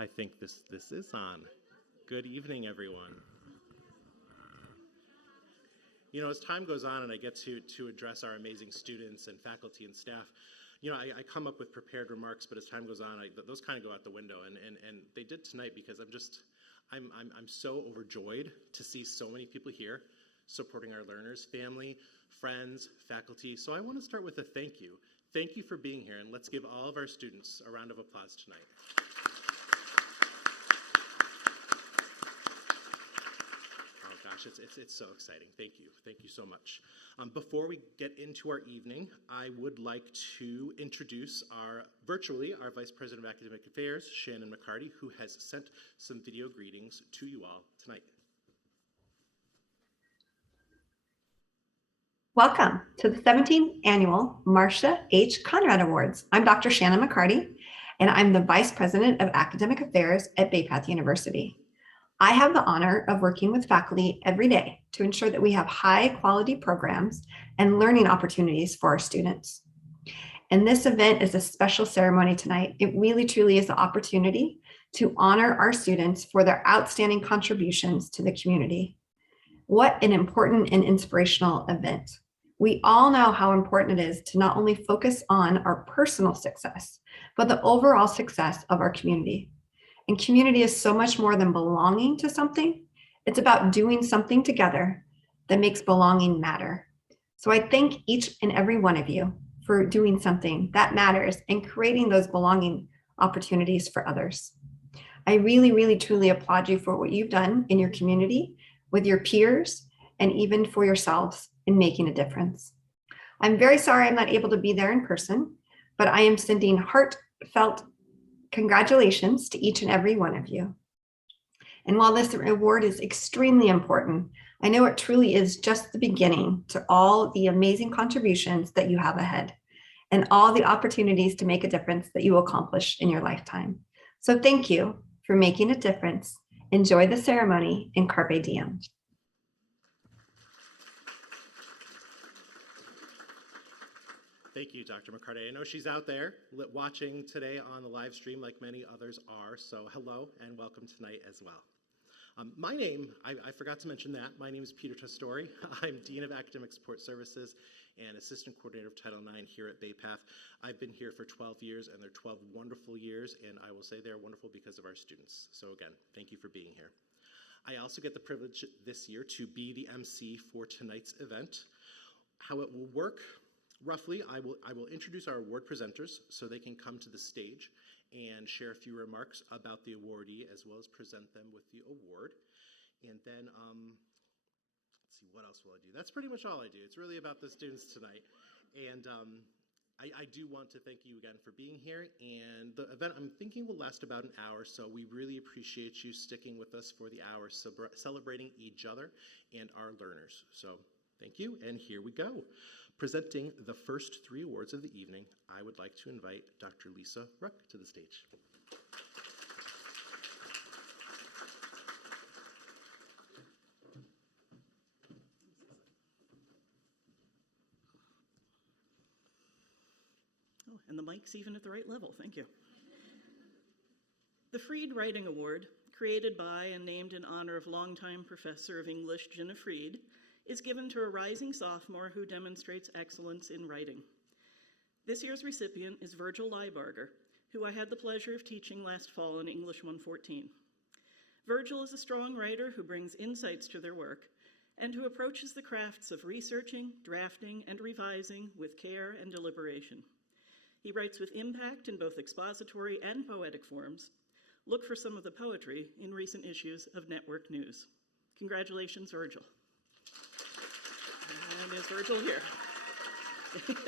I think this is on. Good evening, everyone. You know, as time goes on and I get to address our amazing students and faculty and staff, you know, I come up with prepared remarks, but as time goes on, those kind of go out the window, and they did tonight because I'm so overjoyed to see so many people here supporting our learners, family, friends, faculty. So I want to start with a thank you. Thank you for being here, and let's give all of our students a round of applause tonight. Oh gosh, it's so exciting. Thank you so much. Before we get into our evening, I would like to introduce our Vice President of Academic Affairs, Shannon McCarty, who has sent some video greetings to you all tonight. Welcome to the 17th Annual Marcia H. Conrad Awards. I'm Dr. Shannon McCarty, and I'm the Vice President of Academic Affairs at Bay Path University. I have the honor of working with faculty every day to ensure that we have high-quality programs and learning opportunities for our students. And this event is a special ceremony tonight. It really, truly is the opportunity to honor our students for their outstanding contributions to the community. What an important and inspirational event. We all know how important it is to not only focus on our personal success, but the overall success of our community. And community is so much more than belonging to something. It's about doing something together that makes belonging matter. So I thank each and every one of you for doing something that matters and creating those belonging opportunities for others. I really, really, truly applaud you for what you've done in your community, with your peers, and even for yourselves in making a difference. I'm very sorry I'm not able to be there in person, but I am sending heartfelt congratulations to each and every one of you. And while this award is extremely important, I know it truly is just the beginning to all the amazing contributions that you have ahead and all the opportunities to make a difference that you will accomplish in your lifetime. So thank you for making a difference. Enjoy the ceremony and Carpe diem. Thank you, Dr. McCarty. I know she's out there watching today on the live stream like many others are, so hello and welcome tonight as well. My name, I forgot to mention that, my name is Peter Testori. I'm Dean of Academic Support Services and Assistant Coordinator of Title IX here at Bay Path. I've been here for 12 years, and they're 12 wonderful years, and I will say they're wonderful because of our students. So again, thank you for being here. I also get the privilege this year to be the MC for tonight's event. How it will work, roughly, I will introduce our award presenters so they can come to the stage and share a few remarks about the awardee as well as present them with the award. And then, let's see, what else will I do? That's pretty much all I do. It's really about the students tonight. And I do want to thank you again for being here. And the event, I'm thinking, will last about an hour, so we really appreciate you sticking with us for the hour, celebrating each other and our learners. So thank you, and here we go. Presenting the first three awards of the evening, I would like to invite Dr. Lisa Ruck to the stage. Oh, and the mic's even at the right level, thank you. The Freed Writing Award, created by and named in honor of longtime professor of English Jenna Freed, is given to a rising sophomore who demonstrates excellence in writing. This year's recipient is Virgil Leibarger, who I had the pleasure of teaching last fall in English 114. Virgil is a strong writer who brings insights to their work and who approaches the crafts of researching, drafting, and revising with care and deliberation. He writes with impact in both expository and poetic forms. Look for some of the poetry in recent issues of Network News. Congratulations, Virgil. And is Virgil here? Congratulations.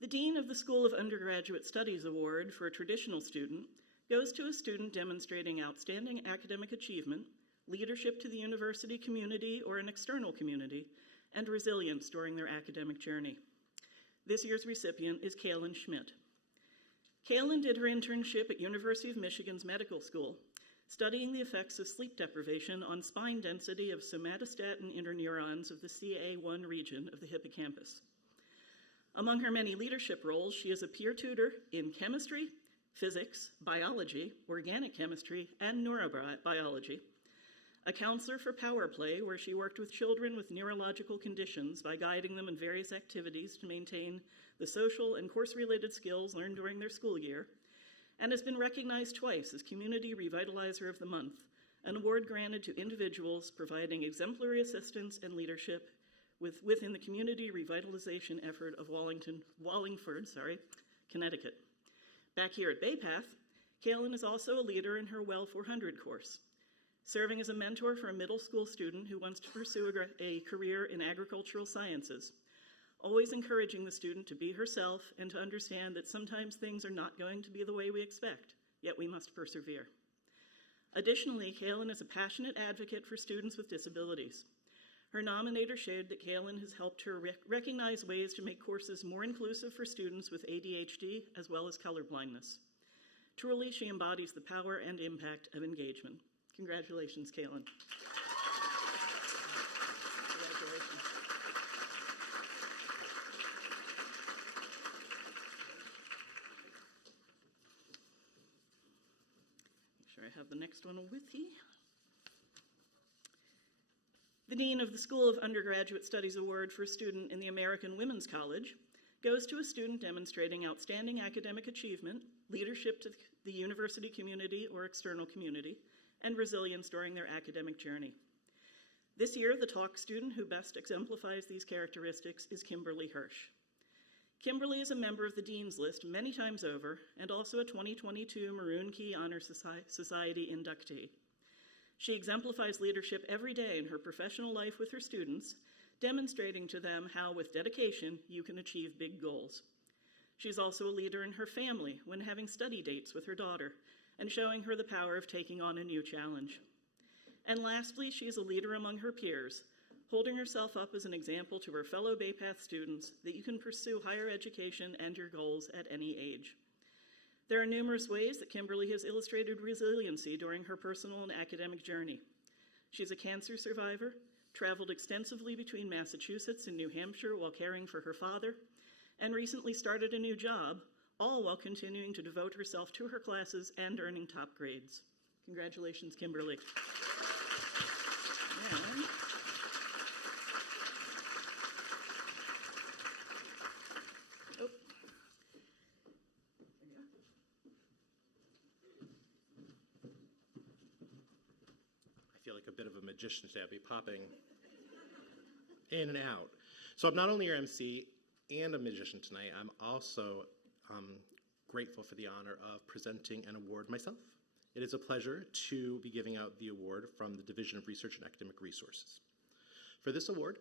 The Dean of the School of Undergraduate Studies Award for a traditional student goes to a student demonstrating outstanding academic achievement, leadership to the university community or an external community, and resilience during their academic journey. This year's recipient is Kaylin Schmidt. Kaylin did her internship at University of Michigan's Medical School, studying the effects of sleep deprivation on spine density of somatostatin interneurons of the CA1 region of the hippocampus. Among her many leadership roles, she is a peer tutor in chemistry, physics, biology, organic chemistry, and neurobiology, a counselor for Power Play, where she worked with children with neurological conditions by guiding them in various activities to maintain the social and course-related skills learned during their school year, and has been recognized twice as Community Revitalizer of the Month, an award granted to individuals providing exemplary assistance and leadership within the community revitalization effort of Wallingford, Connecticut. Back here at Bay Path, Kaylin is also a leader in her Well 400 course, serving as a mentor for a middle school student who wants to pursue a career in agricultural sciences, always encouraging the student to be herself and to understand that sometimes things are not going to be the way we expect, yet we must persevere. Additionally, Kaylin is a passionate advocate for students with disabilities. Her nominator shared that Kaylin has helped her recognize ways to make courses more inclusive for students with ADHD as well as colorblindness. Truly, she embodies the power and impact of engagement. Congratulations, Kaylin. Congratulations. Make sure I have the next one with you. The Dean of the School of Undergraduate Studies Award for a student in the American Women's College goes to a student demonstrating outstanding academic achievement, leadership to the university community or external community, and resilience during their academic journey. This year, the talk student who best exemplifies these characteristics is Kimberly Hirsch. Kimberly is a member of the Dean's List many times over and also a 2022 Maroon Key Honor Society inductee. She exemplifies leadership every day in her professional life with her students, demonstrating to them how, with dedication, you can achieve big goals. She's also a leader in her family when having study dates with her daughter and showing her the power of taking on a new challenge. And lastly, she is a leader among her peers, holding herself up as an example to her fellow Bay Path students that you can pursue higher education and your goals at any age. There are numerous ways that Kimberly has illustrated resiliency during her personal and academic journey. She's a cancer survivor, traveled extensively between Massachusetts and New Hampshire while caring for her father, and recently started a new job, all while continuing to devote herself to her classes and earning top grades. Congratulations, Kimberly. And a bit of a magician today. I'll be popping in and out. So I'm not only your MC and a magician tonight, I'm also grateful for the honor of presenting an award myself. It is a pleasure to be giving out the award from the Division of Research and Academic Resources. For this award,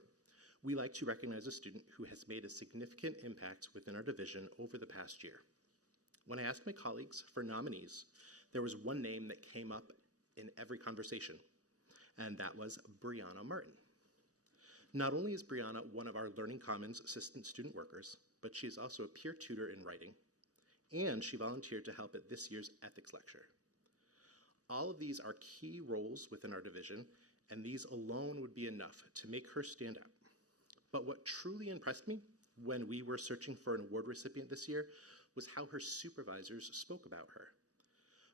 we like to recognize a student who has made a significant impact within our division over the past year. When I asked my colleagues for nominees, there was one name that came up in every conversation, and that was Brianna Martin. Not only is Brianna one of our Learning Commons assistant student workers, but she is also a peer tutor in writing, and she volunteered to help at this year's ethics lecture. All of these are key roles within our division, and these alone would be enough to make her stand out. But what truly impressed me when we were searching for an award recipient this year was how her supervisors spoke about her.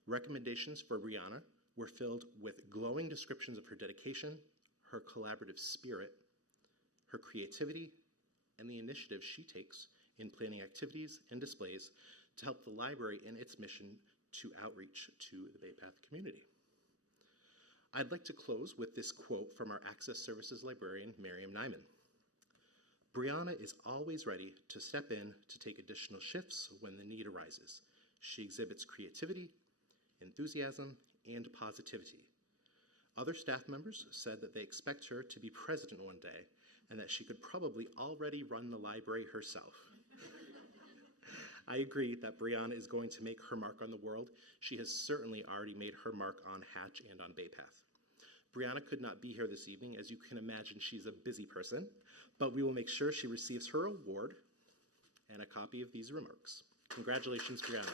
Recommendations for Brianna were filled with glowing descriptions of her dedication, her collaborative spirit, her creativity, and the initiative she takes in planning activities and displays to help the library in its mission to outreach to the Bay Path community. I'd like to close with this quote from our Access Services librarian, Miriam Nyman. Brianna is always ready to step in to take additional shifts when the need arises. She exhibits creativity, enthusiasm, and positivity. Other staff members said that they expect her to be president one day and that she could probably already run the library herself. I agree that Brianna is going to make her mark on the world. She has certainly already made her mark on Hatch and on Bay Path. Brianna could not be here this evening. As you can imagine, she's a busy person, but we will make sure she receives her award and a copy of these remarks. Congratulations, Brianna.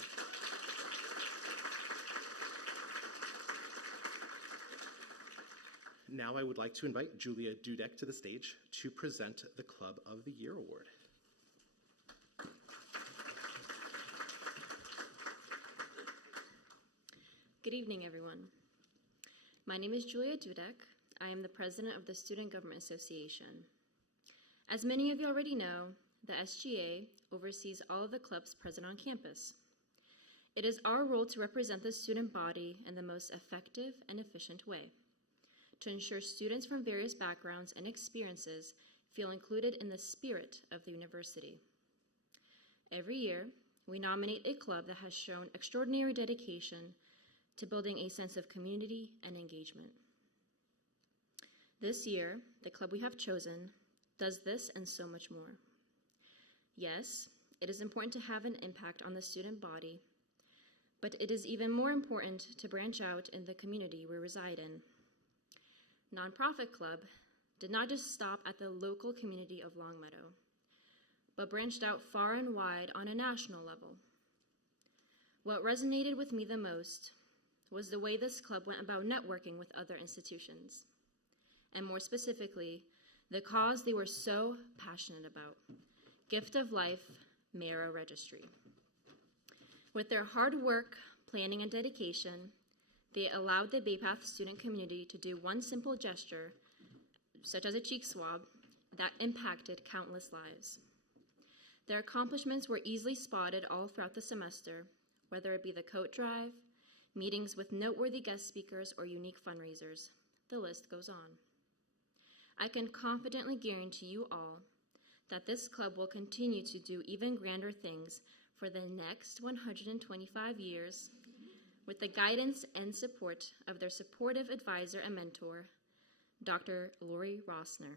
Now I would like to invite Julia Dudek to the stage to present the Club of the Year Award. Good evening, everyone. My name is Julia Dudek. I am the president of the Student Government Association. As many of you already know, the SGA oversees all of the clubs present on campus. It is our role to represent the student body in the most effective and efficient way, to ensure students from various backgrounds and experiences feel included in the spirit of the university. Every year, we nominate a club that has shown extraordinary dedication to building a sense of community and engagement. This year, the club we have chosen does this and so much more. Yes, it is important to have an impact on the student body, but it is even more important to branch out in the community we reside in. Nonprofit Club did not just stop at the local community of Longmeadow, but branched out far and wide on a national level. What resonated with me the most was the way this club went about networking with other institutions, and more specifically, the cause they were so passionate about, Gift of Life Mara Registry. With their hard work, planning, and dedication, they allowed the Bay Path student community to do one simple gesture, such as a cheek swab, that impacted countless lives. Their accomplishments were easily spotted all throughout the semester, whether it be the coat drive, meetings with noteworthy guest speakers, or unique fundraisers. The list goes on. I can confidently guarantee you all that this club will continue to do even grander things for the next 125 years with the guidance and support of their supportive advisor and mentor, Dr. Lori Rossner.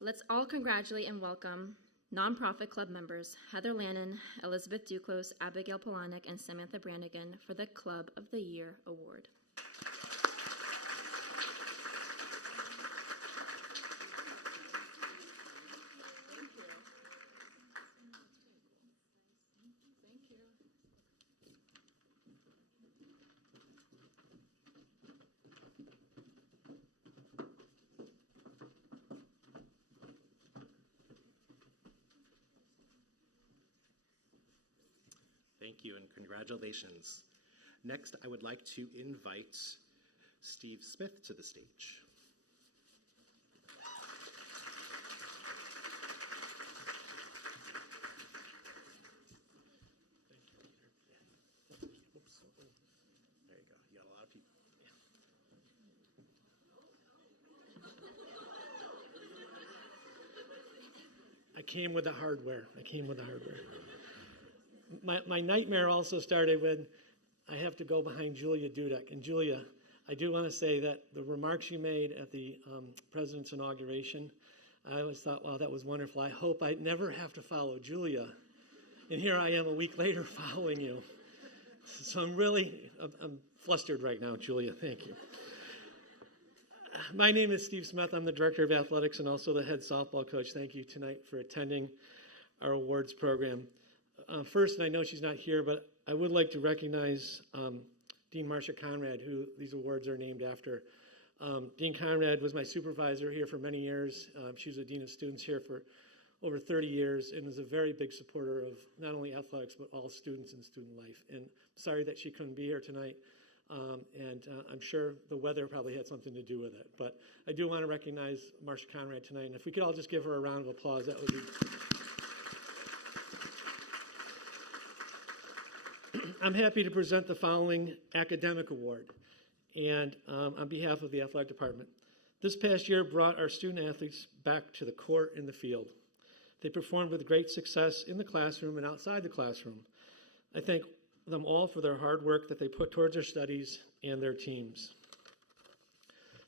Let's all congratulate and welcome nonprofit club members Heather Lannon, Elizabeth Duclos, Abigail Polanic, and Samantha Brannigan for the Club of the Year Award. Thank you and congratulations. Next, I would like to invite Steve Smith to the stage. There you go. You got a lot of people. I came with the hardware. My nightmare also started when I have to go behind Julia Dudek. And Julia, I do want to say that the remarks you made at the president's inauguration, I always thought, wow, that was wonderful. I hope I never have to follow Julia. And here I am a week later following you. So I'm flustered right now, Julia. Thank you. My name is Steve Smith. I'm the Director of Athletics and also the head softball coach. Thank you tonight for attending our awards program. First, and I know she's not here, but I would like to recognize Dean Marcia Conrad, who these awards are named after. Dean Conrad was my supervisor here for many years. She was a dean of students here for over 30 years and was a very big supporter of not only athletics, but all students and student life. And sorry that she couldn't be here tonight. I'm sure the weather probably had something to do with it. But I do want to recognize Marcia Conrad tonight. And if we could all just give her a round of applause, that would be... I'm happy to present the following academic award, and on behalf of the athletic department. This past year brought our student athletes back to the court and the field. They performed with great success in the classroom and outside the classroom. I thank them all for their hard work that they put towards their studies and their teams.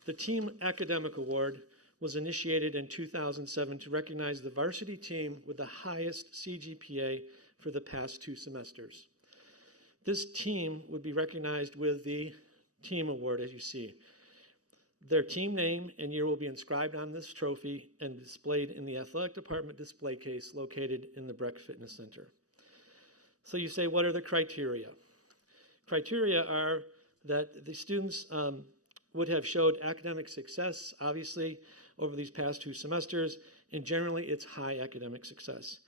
The Team Academic Award was initiated in 2007 to recognize the varsity team with the highest CGPA for the past 2 semesters. This team would be recognized with the Team Award, as you see. Their team name and year will be inscribed on this trophy and displayed in the athletic department display case located in the Breck Fitness Center. So you say, what are the criteria? Criteria are that the students would have showed academic success, obviously, over these past 2 semesters, and generally it's high academic success.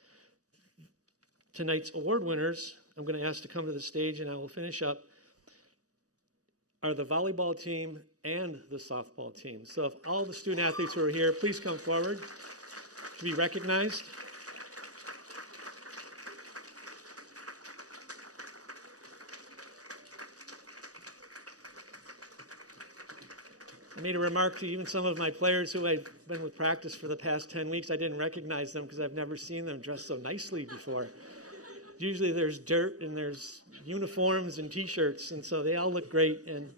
Tonight's award winners, I'm going to ask to come to the stage and I will finish up, are the volleyball team and the softball team. So if all the student athletes who are here, please come forward to be recognized. I made a remark to even some of my players who I've been with practice for the past 10 weeks. I didn't recognize them because I've never seen them dressed so nicely before. Usually there's dirt and there's uniforms and t-shirts, and so they all look great. And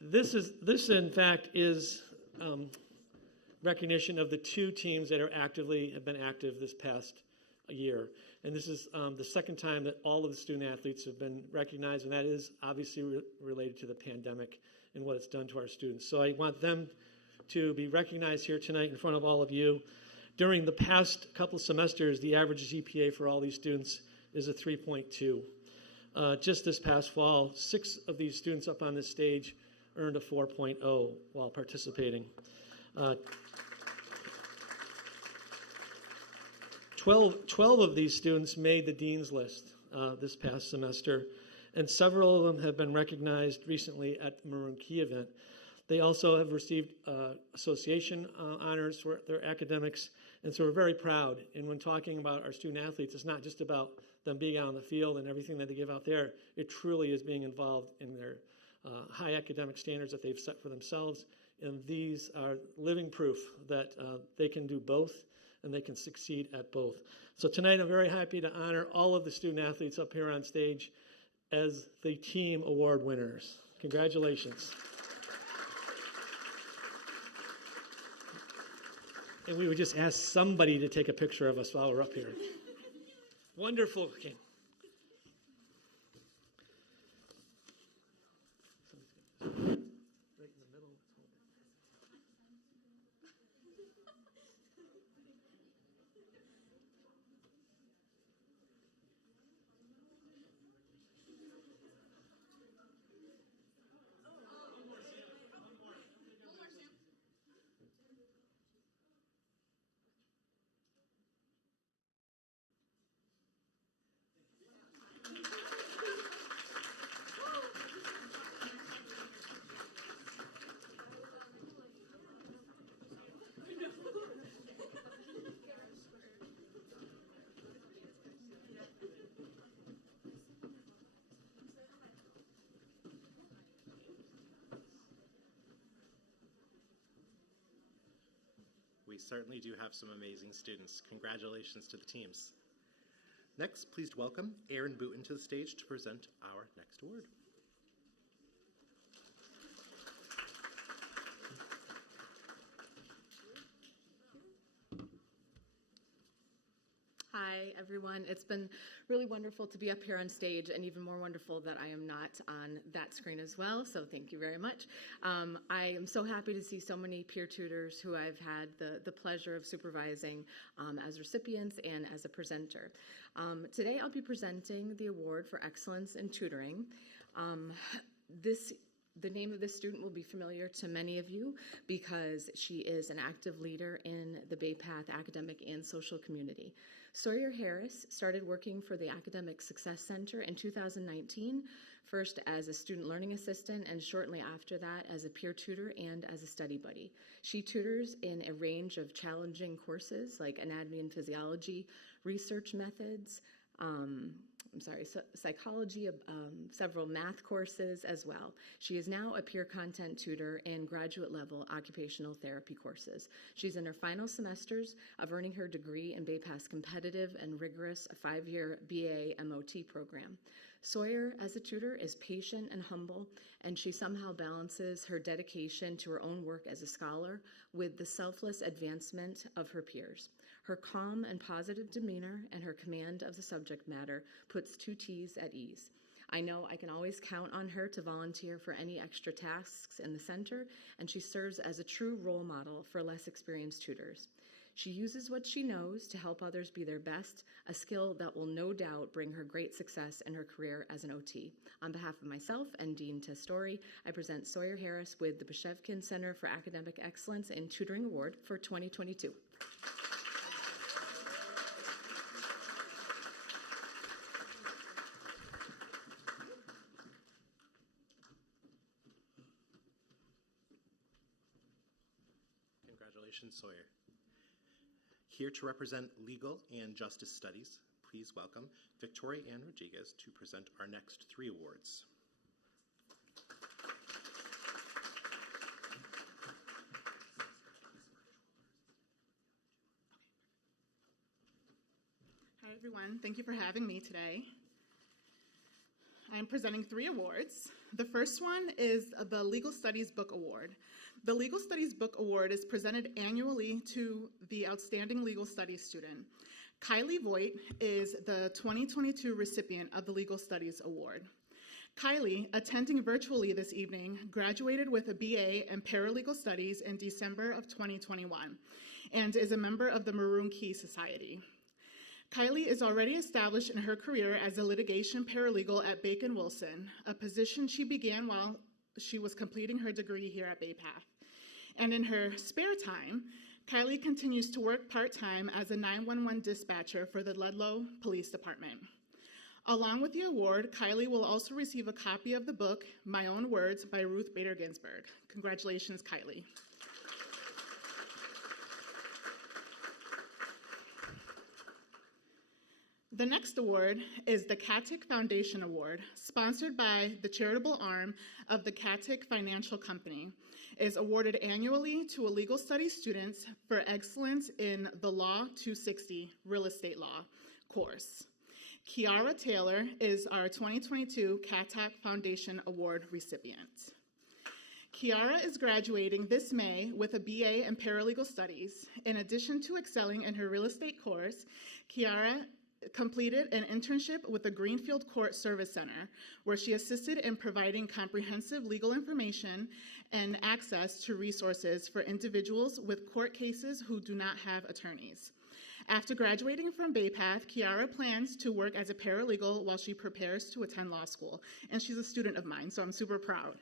this in fact is recognition of the 2 teams that have been active this past year. And this is the second time that all of the student athletes have been recognized, and that is obviously related to the pandemic and what it's done to our students. So I want them to be recognized here tonight in front of all of you. During the past couple semesters, the average GPA for all these students is a 3.2. Just this past fall, 6 of these students up on this stage earned a 4.0 while participating. 12 of these students made the Dean's List this past semester, and several of them have been recognized recently at the Maroon Key event. They also have received association honors for their academics, and so we're very proud. And when talking about our student athletes, it's not just about them being out on the field and everything that they give out there. It truly is being involved in their high academic standards that they've set for themselves, and these are living proof that they can do both and they can succeed at both. So tonight I'm very happy to honor all of the student athletes up here on stage as the team award winners. Congratulations. And we would just ask somebody to take a picture of us while we're up here. Wonderful. Okay. We certainly do have some amazing students. Congratulations to the teams. Next, please welcome Aaron Booten to the stage to present our next award. Hi, everyone. It's been really wonderful to be up here on stage, and even more wonderful that I am not on that screen as well, so thank you very much. I am so happy to see so many peer tutors who I've had the pleasure of supervising as recipients and as a presenter. Today I'll be presenting the award for excellence in tutoring. The name of this student will be familiar to many of you because she is an active leader in the Bay Path academic and social community. Sawyer Harris started working for the Academic Success Center in 2019, first as a student learning assistant and shortly after that as a peer tutor and as a study buddy. She tutors in a range of challenging courses like anatomy and physiology, research methods, psychology, several math courses as well. She is now a peer content tutor in graduate level occupational therapy courses. She's in her final semesters of earning her degree in Bay Path's competitive and rigorous 5-year BA MOT program. Sawyer, as a tutor, is patient and humble, and she somehow balances her dedication to her own work as a scholar with the selfless advancement of her peers. Her calm and positive demeanor and her command of the subject matter puts two T's at ease. I know I can always count on her to volunteer for any extra tasks in the center, and she serves as a true role model for less experienced tutors. She uses what she knows to help others be their best, a skill that will no doubt bring her great success in her career as an OT. On behalf of myself and Dean Testori, I present Sawyer Harris with the Bashevkin Center for Academic Excellence in Tutoring Award for 2022. Congratulations, Sawyer. Here to represent Legal and Justice Studies, please welcome Victoria Ann Rodriguez to present our next 3 awards. Hi, everyone. Thank you for having me today. I am presenting 3 awards. The first one is the Legal Studies Book Award. The Legal Studies Book Award is presented annually to the outstanding legal studies student. Kylie Voigt is the 2022 recipient of the Legal Studies Award. Kylie, attending virtually this evening, graduated with a BA in Paralegal Studies in December of 2021 and is a member of the Maroon Key Society. Kylie is already established in her career as a litigation paralegal at Bacon Wilson, a position she began while she was completing her degree here at Bay Path. And in her spare time, Kylie continues to work part-time as a 911 dispatcher for the Ludlow Police Department. Along with the award, Kylie will also receive a copy of the book, My Own Words, by Ruth Bader Ginsburg. Congratulations, Kylie. The next award is the Katic Foundation Award, sponsored by the charitable arm of the Katic Financial Company. It is awarded annually to legal studies students for excellence in the Law 260 Real Estate Law course. Kiara Taylor is our 2022 Katic Foundation Award recipient. Kiara is graduating this May with a BA in Paralegal Studies. In addition to excelling in her real estate course, Kiara completed an internship with the Greenfield Court Service Center, where she assisted in providing comprehensive legal information and access to resources for individuals with court cases who do not have attorneys. After graduating from Bay Path, Kiara plans to work as a paralegal while she prepares to attend law school. And she's a student of mine, so I'm super proud.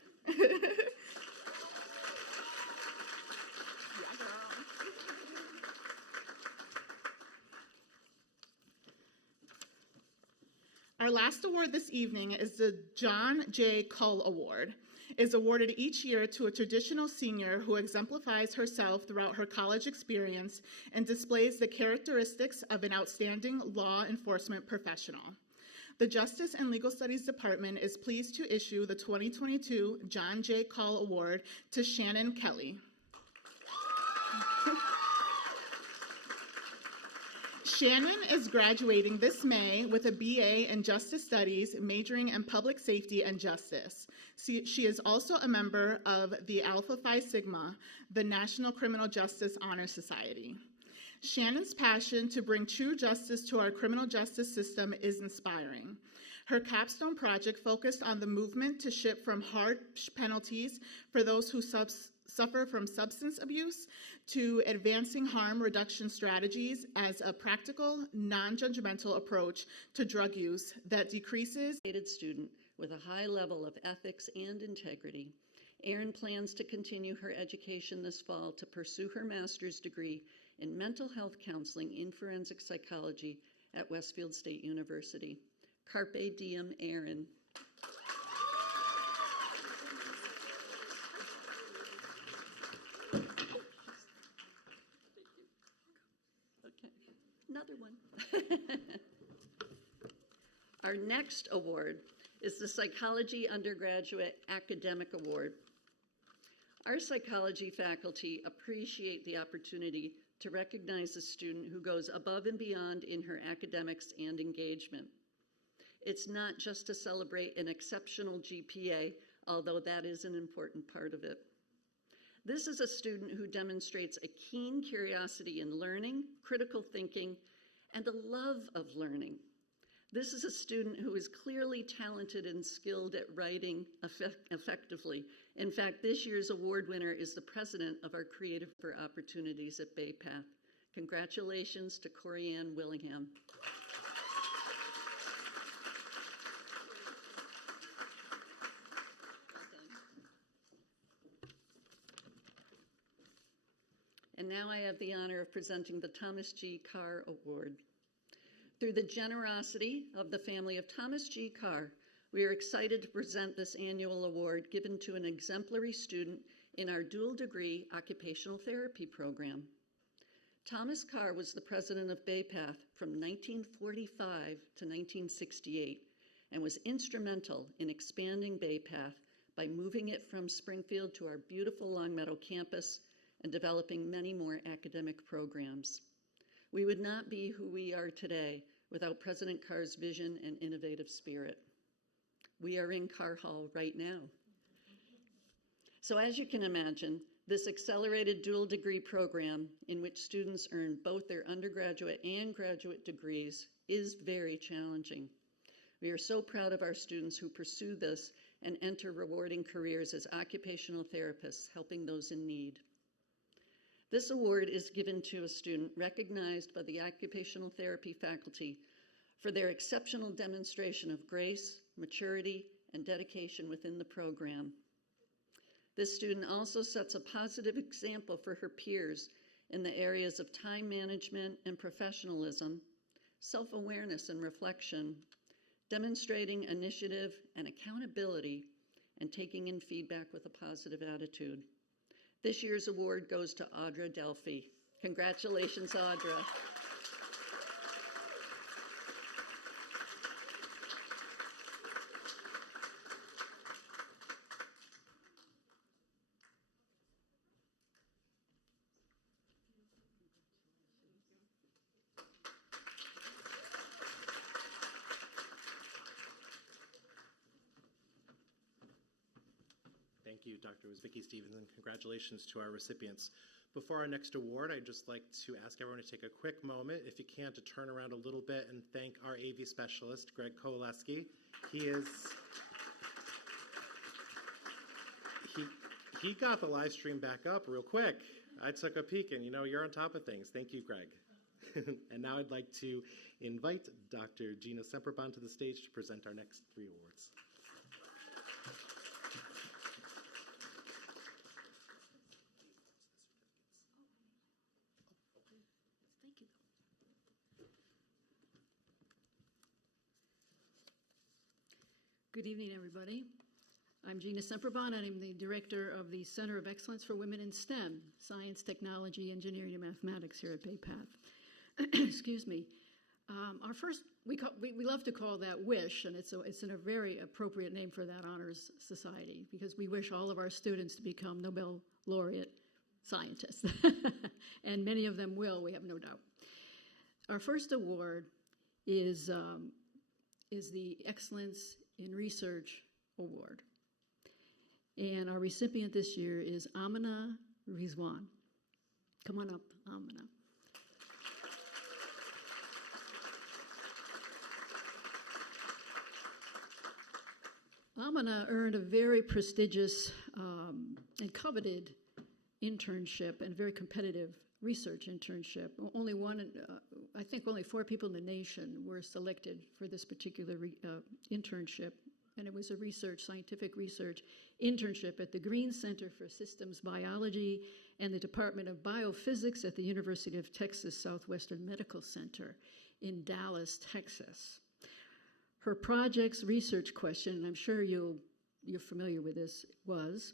Our last award this evening is the John J. Cull Award. It is awarded each year to a traditional senior who exemplifies herself throughout her college experience and displays the characteristics of an outstanding law enforcement professional. The Justice and Legal Studies Department is pleased to issue the 2022 John J. Cull Award to Shannon Kelly. Shannon is graduating this May with a BA in Justice Studies, majoring in Public Safety and Justice. She is also a member of the Alpha Phi Sigma, the National Criminal Justice Honor Society. Shannon's passion to bring true justice to our criminal justice system is inspiring. Her capstone project focused on the movement to shift from harsh penalties for those who suffer from substance abuse to advancing harm reduction strategies as a practical, non-judgmental approach to drug use that decreases. Student with a high level of ethics and integrity. Erin plans to continue her education this fall to pursue her master's degree in mental health counseling in forensic psychology at Westfield State University. Carpe diem, Erin. Another one. Our next award is the Psychology Undergraduate Academic Award. Our psychology faculty appreciate the opportunity to recognize a student who goes above and beyond in her academics and engagement. It's not just to celebrate an exceptional GPA, although that is an important part of it. This is a student who demonstrates a keen curiosity in learning, critical thinking, and a love of learning. This is a student who is clearly talented and skilled at writing effectively. In fact, this year's award winner is the president of our Creative for Opportunities at Bay Path. Congratulations to Corianne Willingham. And now I have the honor of presenting the Thomas G. Carr Award. Through the generosity of the family of Thomas G. Carr, we are excited to present this annual award given to an exemplary student in our dual degree occupational therapy program. Thomas Carr was the president of Bay Path from 1945 to 1968 and was instrumental in expanding Bay Path by moving it from Springfield to our beautiful Longmeadow campus and developing many more academic programs. We would not be who we are today without President Carr's vision and innovative spirit. We are in Carr Hall right now. So as you can imagine, this accelerated dual degree program in which students earn both their undergraduate and graduate degrees is very challenging. We are so proud of our students who pursue this and enter rewarding careers as occupational therapists, helping those in need. This award is given to a student recognized by the occupational therapy faculty for their exceptional demonstration of grace, maturity, and dedication within the program. This student also sets a positive example for her peers in the areas of time management and professionalism, self-awareness and reflection, demonstrating initiative and accountability, and taking in feedback with a positive attitude. This year's award goes to Audra Delphi. Congratulations, Audra. Thank you, Dr. Vicki Stevens, and congratulations to our recipients. Before our next award, I'd just like to ask everyone to take a quick moment, if you can, to turn around a little bit and thank our AV specialist, Greg Kowaleski. He got the live stream back up real quick. I took a peek and, you're on top of things. Thank you, Greg. And now I'd like to invite Dr. Gina Semperbon to the stage to present our next 3 awards. Good evening, everybody. I'm Gina Semperbon, and I'm the director of the Center of Excellence for Women in STEM, Science, Technology, Engineering, and Mathematics here at Bay Path. Excuse me. We love to call that WISH, and it's a very appropriate name for that honors society, because we wish all of our students to become Nobel laureate scientists, and many of them will, we have no doubt. Our first award is the Excellence in Research Award. And our recipient this year is Amina Rizwan. Come on up, Amina. Amina earned a very prestigious and coveted internship and very competitive research internship. I think only 4 people in the nation were selected for this particular internship, and it was a scientific research internship at the Green Center for Systems Biology and the Department of Biophysics at the University of Texas Southwestern Medical Center in Dallas, Texas. Her project's research question, and I'm sure you're familiar with this, was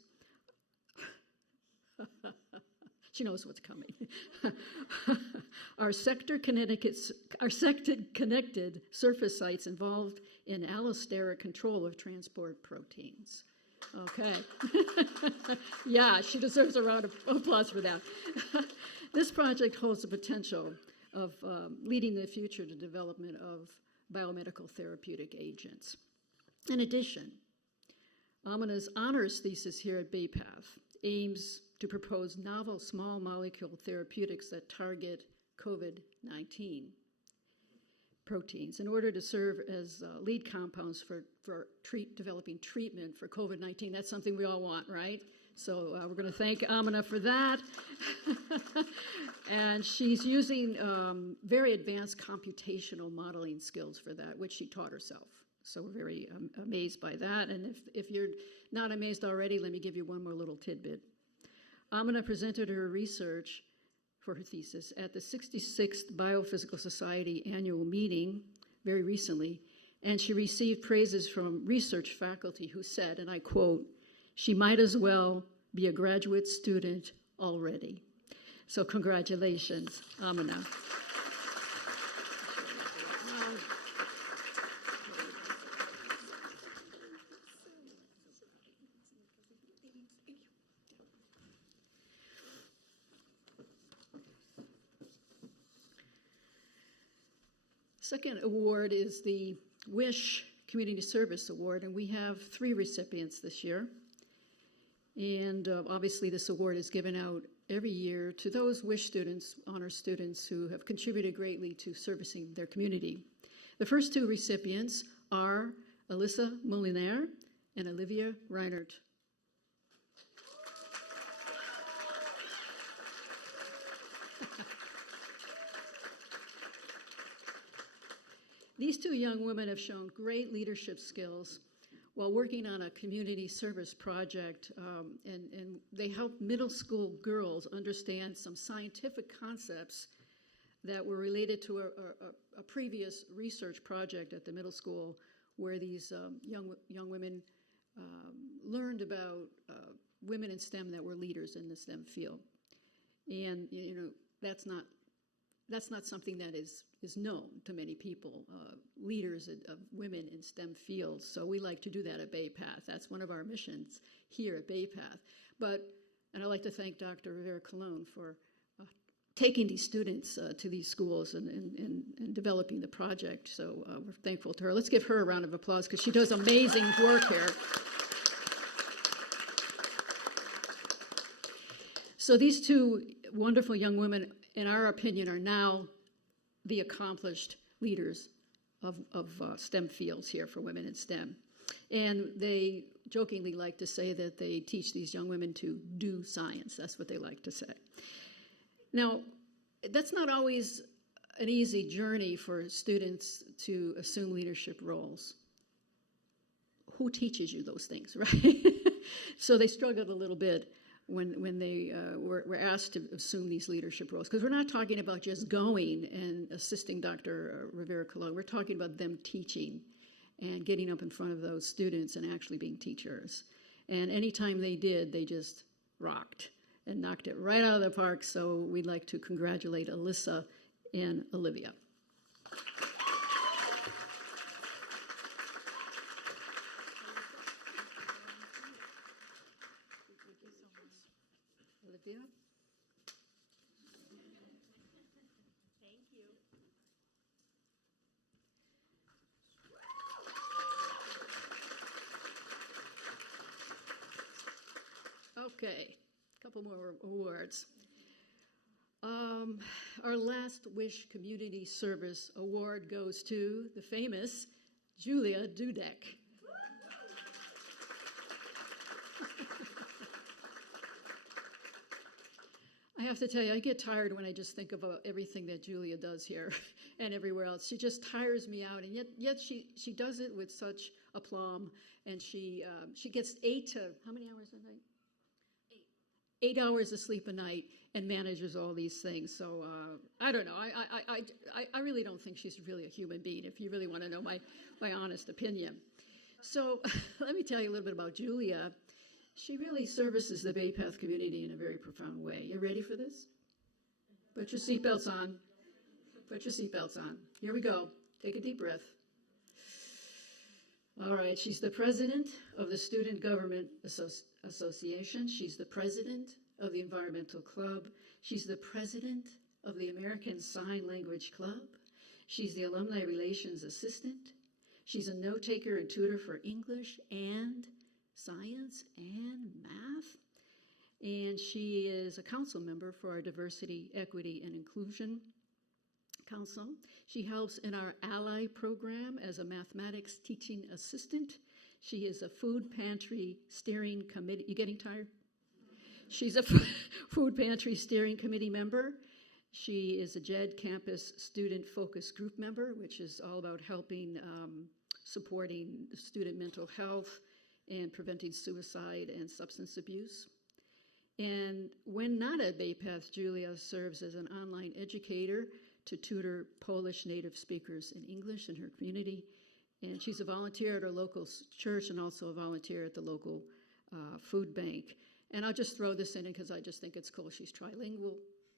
she knows what's coming. Are sector-connected surface sites involved in allosteric control of transport proteins? Okay. Yeah, she deserves a round of applause for that. This project holds the potential of leading the future to development of biomedical therapeutic agents. In addition, Amina's honors thesis here at Bay Path aims to propose novel small molecule therapeutics that target COVID-19. proteins in order to serve as lead compounds for developing treatment for COVID-19. That's something we all want, right? So we're going to thank Amina for that. And she's using very advanced computational modeling skills for that, which she taught herself. So we're very amazed by that. And if you're not amazed already, let me give you one more little tidbit. Amina presented her research for her thesis at the 66th Biophysical Society annual meeting very recently, and she received praises from research faculty who said, and I quote, "She might as well be a graduate student already." So congratulations, Amina. Second award is the WISH Community Service Award, and we have 3 recipients this year. And obviously this award is given out every year to those WISH students, honor students, who have contributed greatly to servicing their community. The first 2 recipients are Alyssa Molinaire and Olivia Reinert. These 2 young women have shown great leadership skills while working on a community service project, and they help middle school girls understand some scientific concepts that were related to a previous research project at the middle school, where these young women learned about women in STEM that were leaders in the STEM field. And that's not something that is known to many people, leaders of women in STEM fields. So we like to do that at Bay Path. That's one of our missions here at Bay Path. And I'd like to thank Dr. Rivera-Colon for taking these students to these schools and developing the project. So we're thankful to her. Let's give her a round of applause because she does amazing work here. So these 2 wonderful young women, in our opinion, are now the accomplished leaders of STEM fields here for women in STEM. And they jokingly like to say that they teach these young women to do science. That's what they like to say. Now, that's not always an easy journey for students to assume leadership roles. Who teaches you those things, right? So they struggled a little bit when they were asked to assume these leadership roles. Because we're not talking about just going and assisting Dr. Rivera-Colon. We're talking about them teaching and getting up in front of those students and actually being teachers. And anytime they did, they just rocked and knocked it right out of the park. So we'd like to congratulate Alyssa and Olivia. Olivia? Thank you. Okay, a couple more awards. Our last WISH Community Service Award goes to the famous Julia Dudek. I have to tell you, I get tired when I just think about everything that Julia does here and everywhere else. She just tires me out, and yet she does it with such aplomb, and she gets 8 to, how many hours a night? 8 hours of sleep a night and manages all these things. So I don't know. I really don't think she's really a human being, if you really want to know my honest opinion. So let me tell you a little bit about Julia. She really services the Bay Path community in a very profound way. You ready for this? Put your seatbelts on. Put your seatbelts on. Here we go. Take a deep breath. All right, she's the president of the Student Government Association. She's the president of the Environmental Club. She's the president of the American Sign Language Club. She's the Alumni Relations Assistant. She's a note-taker and tutor for English and science and math. And she is a council member for our Diversity, Equity, and Inclusion Council. She helps in our Ally program as a mathematics teaching assistant. She is a food pantry steering committee. You getting tired? She's a food pantry steering committee member. She is a JED campus student focus group member, which is all about helping, supporting student mental health and preventing suicide and substance abuse. And when not at Bay Path, Julia serves as an online educator to tutor Polish native speakers in English in her community. And she's a volunteer at her local church and also a volunteer at the local food bank. And I'll just throw this in because I just think it's cool. She's trilingual.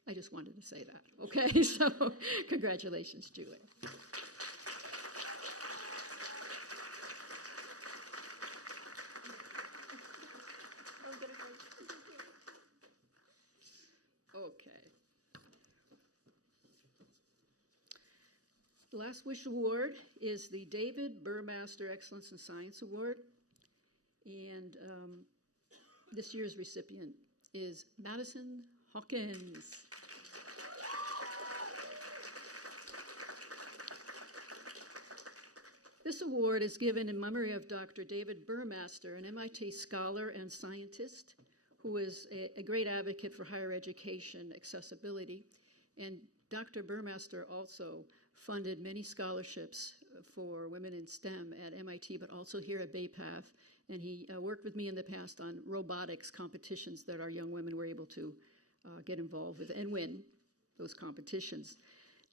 I just wanted to say that. Okay, so congratulations, Julia. Okay. The Last Wish Award is the David Burmaster Excellence in Science Award. And this year's recipient is Madison Hawkins. This award is given in memory of Dr. David Burmaster, an MIT scholar and scientist who is a great advocate for higher education accessibility. And Dr. Burmaster also funded many scholarships for women in STEM at MIT, but also here at Bay Path. And he worked with me in the past on robotics competitions that our young women were able to get involved with and win those competitions.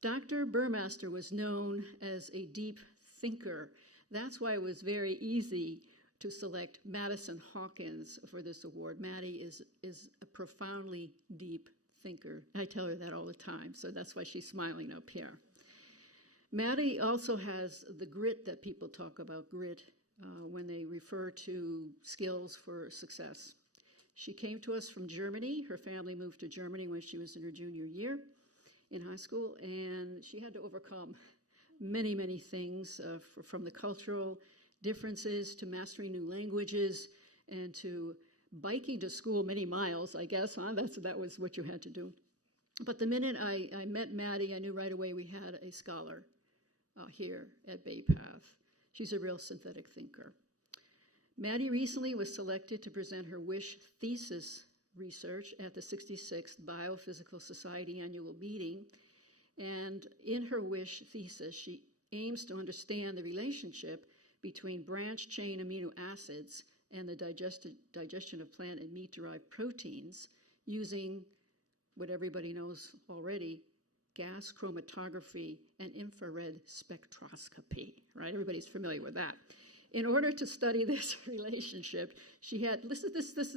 Dr. Burmaster was known as a deep thinker. That's why it was very easy to select Madison Hawkins for this award. Maddie is a profoundly deep thinker. I tell her that all the time, so that's why she's smiling up here. Maddie also has the grit that people talk about, grit, when they refer to skills for success. She came to us from Germany. Her family moved to Germany when she was in her junior year in high school, and she had to overcome many, many things, from the cultural differences to mastering new languages and to biking to school many miles, I guess, huh? That was what you had to do. But the minute I met Maddie, I knew right away we had a scholar here at Bay Path. She's a real synthetic thinker. Maddie recently was selected to present her WISH thesis research at the 66th Biophysical Society annual meeting. And in her WISH thesis, she aims to understand the relationship between branched-chain amino acids and the digestion of plant and meat-derived proteins using what everybody knows already, gas chromatography and infrared spectroscopy, right? Everybody's familiar with that. In order to study this relationship, she had, this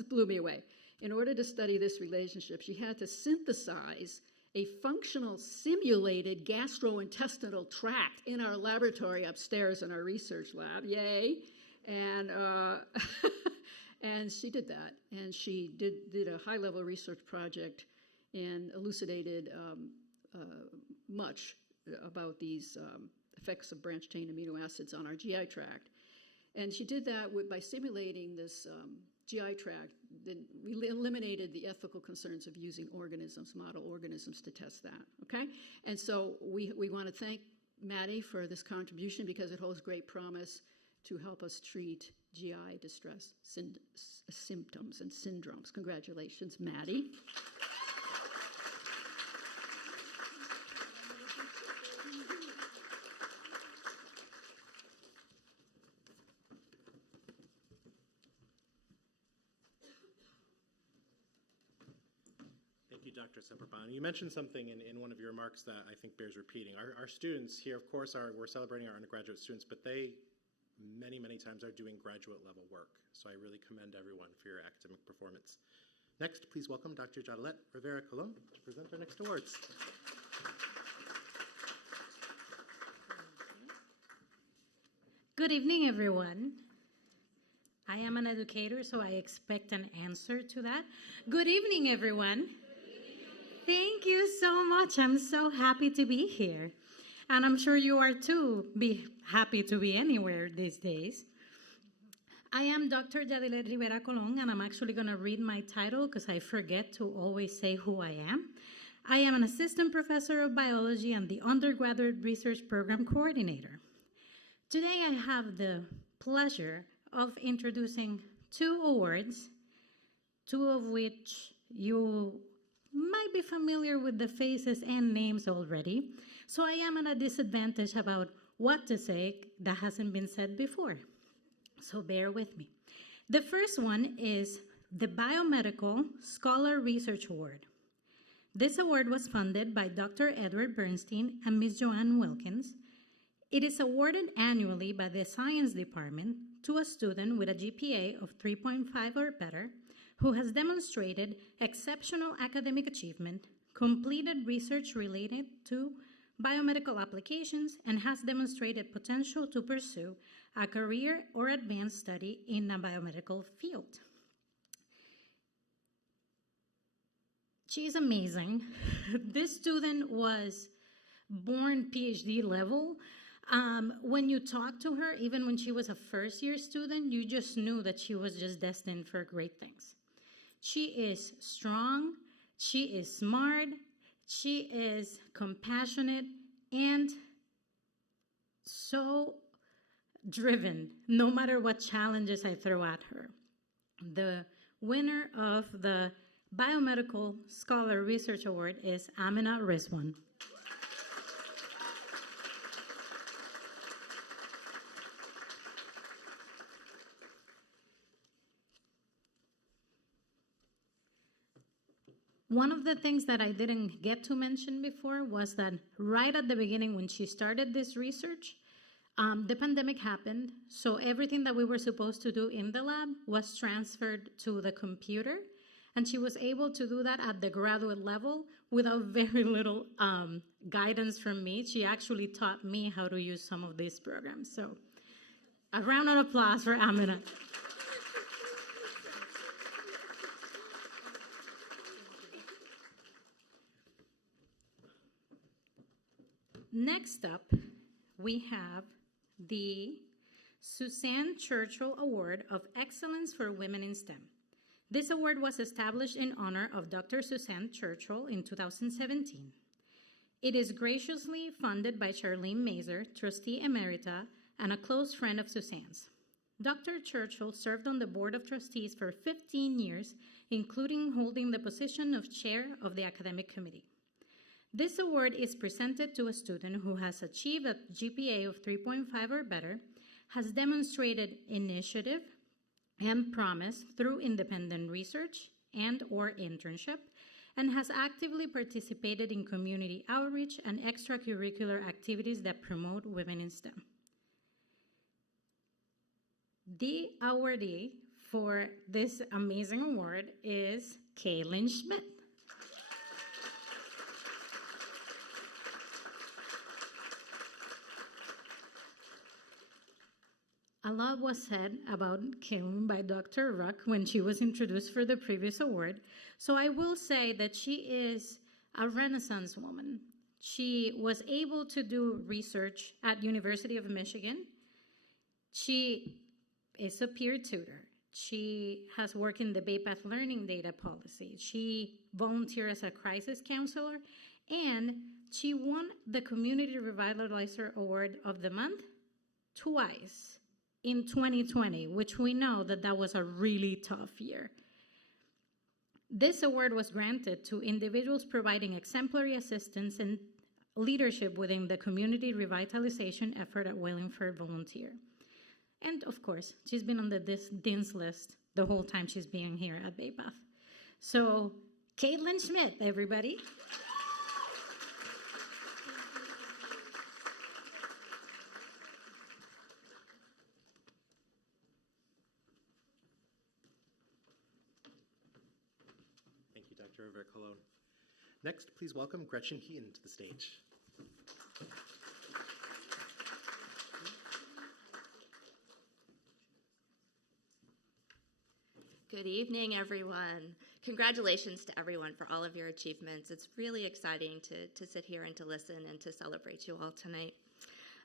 blew me away. In order to study this relationship, she had to synthesize a functional simulated gastrointestinal tract in our laboratory upstairs in our research lab, yay. And, and she did that, and she did a high-level research project and elucidated much about these effects of branched-chain amino acids on our GI tract. And she did that by simulating this GI tract. Then we eliminated the ethical concerns of using organisms, model organisms, to test that, okay? And so we want to thank Maddie for this contribution because it holds great promise to help us treat GI distress symptoms and syndromes. Congratulations, Maddie. Dr. Semperbani. You mentioned something in one of your remarks that I think bears repeating. Our students here, of course, we're celebrating our undergraduate students, but they many, many times are doing graduate level work. So I really commend everyone for your academic performance. Next, please welcome Dr. Jadalette Rivera-Colon to present our next awards. Good evening, everyone. I am an educator, so I expect an answer to that. Good evening, everyone. Thank you so much. I'm so happy to be here. And I'm sure you are too, be happy to be anywhere these days. I am Dr. Jadilette Rivera Colon, and I'm actually going to read my title because I forget to always say who I am. I am an assistant professor of biology and the undergraduate research program coordinator. Today I have the pleasure of introducing 2 awards, 2 of which you might be familiar with the faces and names already, so I am at a disadvantage about what to say that hasn't been said before. So bear with me. The first one is the Biomedical Scholar Research Award. This award was funded by Dr. Edward Bernstein and Ms. Joanne Wilkins. It is awarded annually by the Science Department to a student with a GPA of 3.5 or better who has demonstrated exceptional academic achievement, completed research related to biomedical applications, and has demonstrated potential to pursue a career or advanced study in a biomedical field. She's amazing. This student was born PhD level. When you talk to her, even when she was a first-year student, you just knew that she was just destined for great things. She is strong, she is smart, she is compassionate, and so driven, no matter what challenges I throw at her. The winner of the Biomedical Scholar Research Award is Amina Rizwan. One of the things that I didn't get to mention before was that right at the beginning when she started this research, the pandemic happened, so everything that we were supposed to do in the lab was transferred to the computer, and she was able to do that at the graduate level without very little guidance from me. She actually taught me how to use some of these programs. So a round of applause for Amina. Next up, we have the Suzanne Churchill Award of Excellence for Women in STEM. This award was established in honor of Dr. Suzanne Churchill in 2017. It is graciously funded by Charlene Mazer, trustee emerita, and a close friend of Suzanne's. Dr. Churchill served on the Board of Trustees for 15 years, including holding the position of chair of the academic committee. This award is presented to a student who has achieved a GPA of 3.5 or better, has demonstrated initiative and promise through independent research and/or internship, and has actively participated in community outreach and extracurricular activities that promote women in STEM. The awardee for this amazing award is Kaylin Schmidt. A lot was said about Kaylin by Dr. Ruck when she was introduced for the previous award, so I will say that she is a Renaissance woman. She was able to do research at University of Michigan. She is a peer tutor. She has worked in the Bay Path Learning Data Policy. She volunteered as a crisis counselor, and she won the Community Revitalizer Award of the Month twice in 2020, which we know that was a really tough year. This award was granted to individuals providing exemplary assistance and leadership within the community revitalization effort at Wallingford Volunteer. And of course, she's been on the Dean's list the whole time she's been here at Bay Path. So, Caitlin Schmidt, everybody. Thank you, Dr. Rivera-Colon. Next, please welcome Gretchen Heaton to the stage. Good evening, everyone. Congratulations to everyone for all of your achievements. It's really exciting to sit here and to listen and to celebrate you all tonight.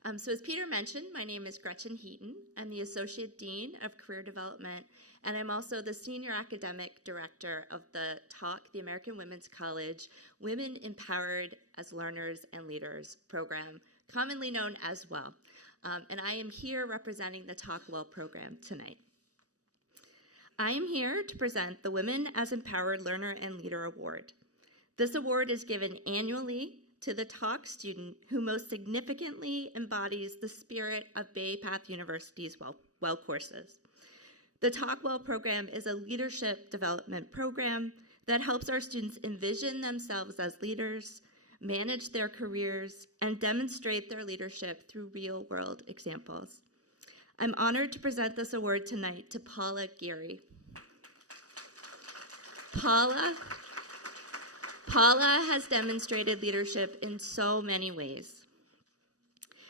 So as Peter mentioned, my name is Gretchen Heaton. I'm the Associate Dean of Career Development, and I'm also the Senior Academic Director of the TALK, the American Women's College Women Empowered as Learners and Leaders program, commonly known as WELL. And I am here representing the TALK WELL program tonight. I am here to present the Women as Empowered Learner and Leader Award. This award is given annually to the TALK student who most significantly embodies the spirit of Bay Path University's WELL courses. The TALK WELL program is a leadership development program that helps our students envision themselves as leaders, manage their careers, and demonstrate their leadership through real-world examples. I'm honored to present this award tonight to Paula Geary. Paula has demonstrated leadership in so many ways.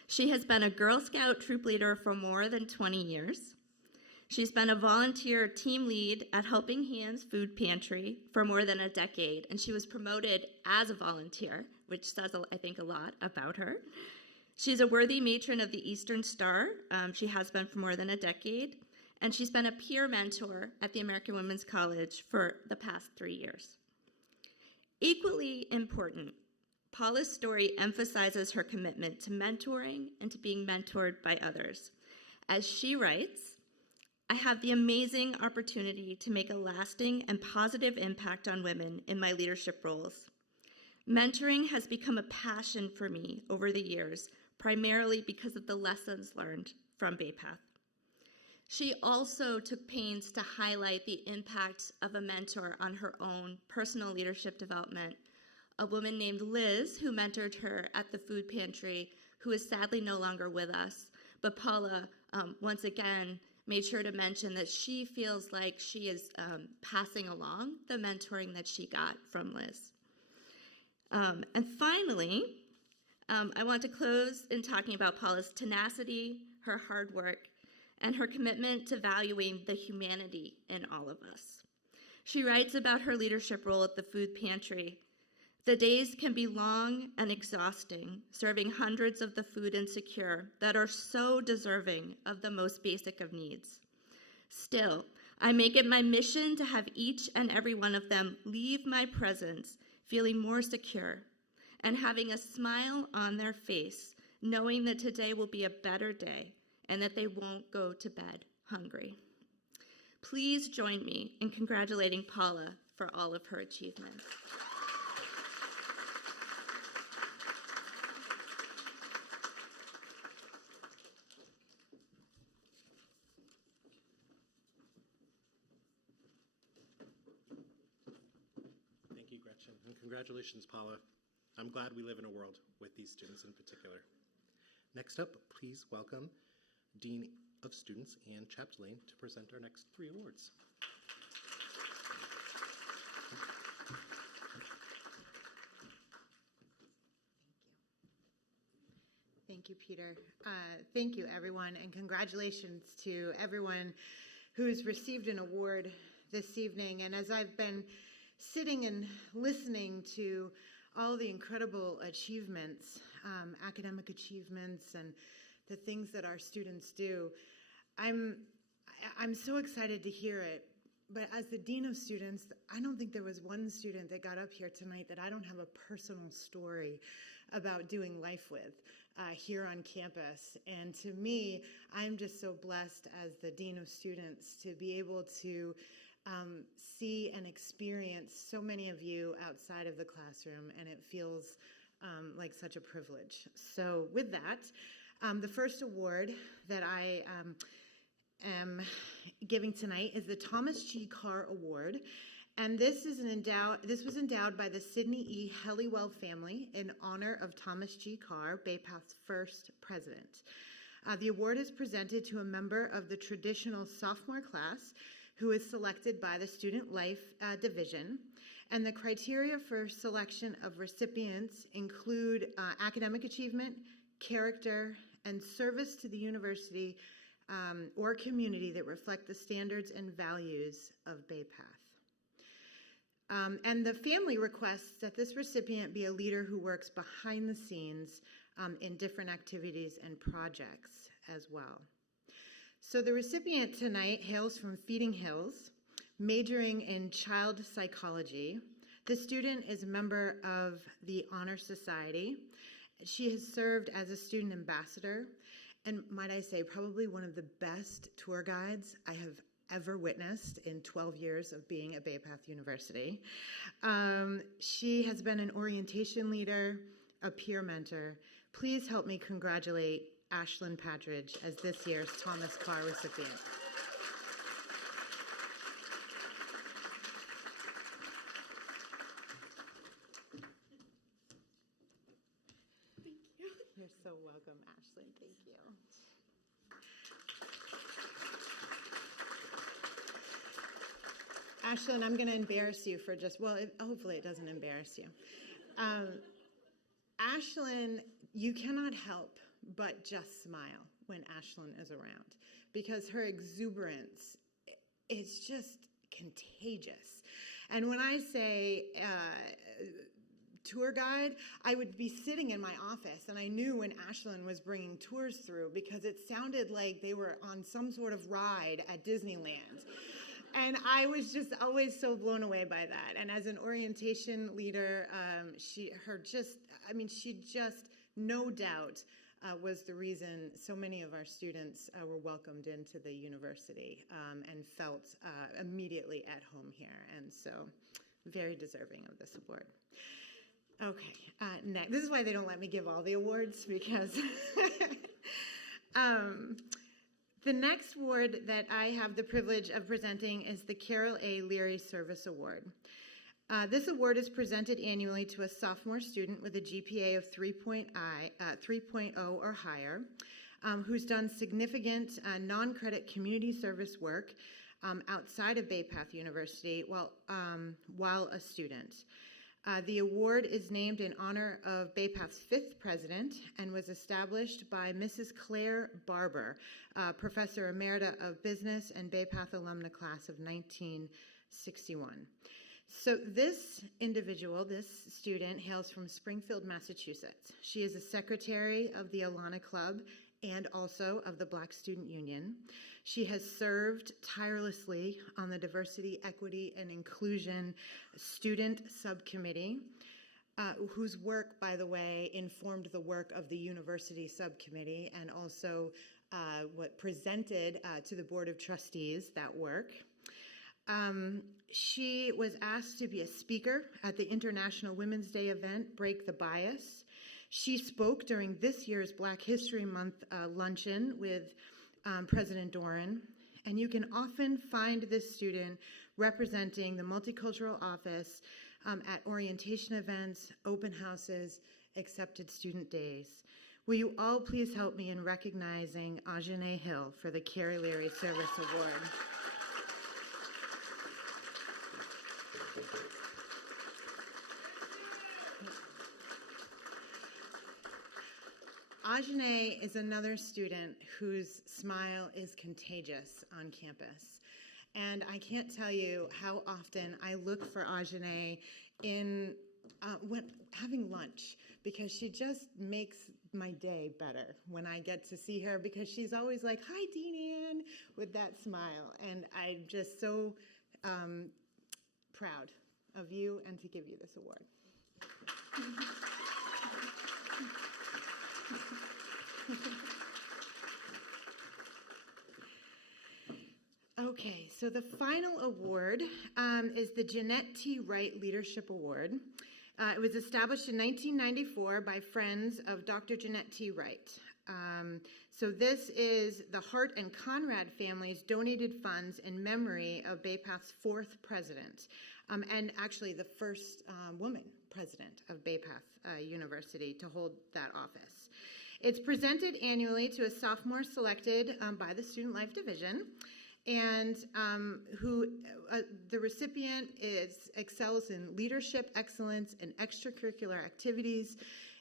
She has been a Girl Scout troop leader for more than 20 years. She's been a volunteer team lead at Helping Hands Food Pantry for more than a decade, and she was promoted as a volunteer, which says, I think, a lot about her. She's a worthy matron of the Eastern Star. She has been for more than a decade, and she's been a peer mentor at the American Women's College for the past 3 years. Equally important, Paula's story emphasizes her commitment to mentoring and to being mentored by others. As she writes, I have the amazing opportunity to make a lasting and positive impact on women in my leadership roles. Mentoring has become a passion for me over the years, primarily because of the lessons learned from Bay Path. She also took pains to highlight the impact of a mentor on her own personal leadership development. A woman named Liz, who mentored her at the food pantry, who is sadly no longer with us. But Paula, once again, made sure to mention that she feels like she is passing along the mentoring that she got from Liz. And finally, I want to close in talking about Paula's tenacity, her hard work, and her commitment to valuing the humanity in all of us. She writes about her leadership role at the food pantry. The days can be long and exhausting, serving hundreds of the food insecure that are so deserving of the most basic of needs. Still, I make it my mission to have each and every one of them leave my presence feeling more secure and having a smile on their face, knowing that today will be a better day and that they won't go to bed hungry. Please join me in congratulating Paula for all of her achievements. Thank you, Gretchen, and congratulations, Paula. I'm glad we live in a world with these students in particular. Next up, please welcome Dean of Students Ann Chapdelaine to present our next 3 awards. Thank you, Peter. Thank you, everyone, and congratulations to everyone who's received an award this evening. And as I've been sitting and listening to all the incredible achievements, academic achievements, and the things that our students do, I'm so excited to hear it. But as the Dean of Students, I don't think there was one student that got up here tonight that I don't have a personal story about doing life with here on campus. And to me, I'm just so blessed as the Dean of Students to be able to see and experience so many of you outside of the classroom, and it feels like such a privilege. So with that, the first award that I am giving tonight is the Thomas G. Carr Award, and this was endowed by the Sidney E. Helliwell family in honor of Thomas G. Carr, Bay Path's first president. The award is presented to a member of the traditional sophomore class who is selected by the Student Life Division, and the criteria for selection of recipients include academic achievement, character, and service to the university or community that reflect the standards and values of Bay Path. And the family requests that this recipient be a leader who works behind the scenes in different activities and projects as well. So the recipient tonight hails from Feeding Hills, majoring in child psychology. The student is a member of the Honor Society. She has served as a student ambassador, and might I say, probably one of the best tour guides I have ever witnessed in 12 years of being at Bay Path University. She has been an orientation leader, a peer mentor. Please help me congratulate Ashlyn Patridge as this year's Thomas Carr recipient. You're so welcome, Ashlyn. Thank you. Ashlyn, I'm going to embarrass you for just, well, hopefully it doesn't embarrass you. Ashlyn, you cannot help but just smile when Ashlyn is around because her exuberance is just contagious. And when I say tour guide, I would be sitting in my office and I knew when Ashlyn was bringing tours through because it sounded like they were on some sort of ride at Disneyland. And I was just always so blown away by that. And as an orientation leader, she just no doubt was the reason so many of our students were welcomed into the university and felt immediately at home here. And so very deserving of this award. Okay, next. This is why they don't let me give all the awards because the next award that I have the privilege of presenting is the Carol A. Leary Service Award. This award is presented annually to a sophomore student with a GPA of 3.0 or higher, who's done significant non-credit community service work outside of Bay Path University while a student. The award is named in honor of Bay Path's 5th president and was established by Mrs. Claire Barber, Professor Emerita of Business and Bay Path alumna class of 1961. So this individual, this student, hails from Springfield, Massachusetts. She is a secretary of the Alana Club and also of the Black Student Union. She has served tirelessly on the Diversity, Equity, and Inclusion Student Subcommittee, whose work, by the way, informed the work of the University Subcommittee and also what presented to the Board of Trustees that work. She was asked to be a speaker at the International Women's Day event, Break the Bias. She spoke during this year's Black History Month luncheon with President Doran, and you can often find this student representing the Multicultural Office at orientation events, open houses, accepted student days. Will you all please help me in recognizing Ajane Hill for the Carrie Leary Service Award. Ajane is another student whose smile is contagious on campus. And I can't tell you how often I look for Ajane when having lunch because she just makes my day better when I get to see her because she's always like, "Hi, Dean Ann," with that smile. And I'm just so proud of you and to give you this award. Okay, so the final award is the Jeanette T. Wright Leadership Award. It was established in 1994 by friends of Dr. Jeanette T. Wright. So this is the Hart and Conrad families donated funds in memory of Bay Path's 4th president, and actually the first woman president of Bay Path University to hold that office. It's presented annually to a sophomore selected by the Student Life Division, and the recipient excels in leadership excellence and extracurricular activities,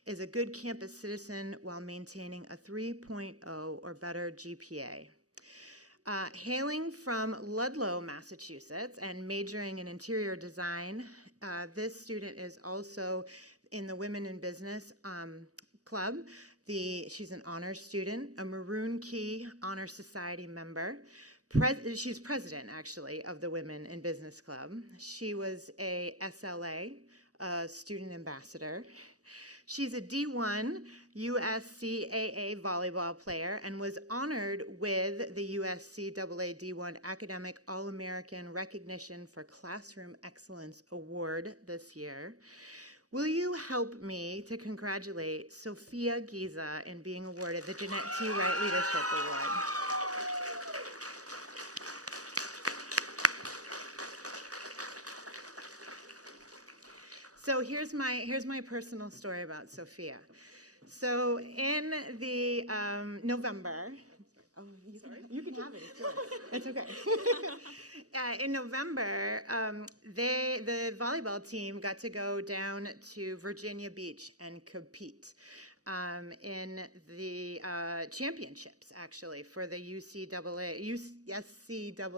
is a good campus citizen while maintaining a 3.0 or better GPA. Hailing from Ludlow, Massachusetts, and majoring in interior design, this student is also in the Women in Business Club. She's an honors student, a Maroon Key Honor Society member. She's president, actually, of the Women in Business Club. She was a SLA, student ambassador. She's a D1 USCAA volleyball player and was honored with the USCAA D1 Academic All-American Recognition for Classroom Excellence Award this year. Will you help me to congratulate Sophia Giza in being awarded the Jeanette T. Wright Leadership Award? So here's my personal story about Sophia. So in the November, you can have it. It's okay. In November, the volleyball team got to go down to Virginia Beach and compete in the championships, actually, for the USCAA,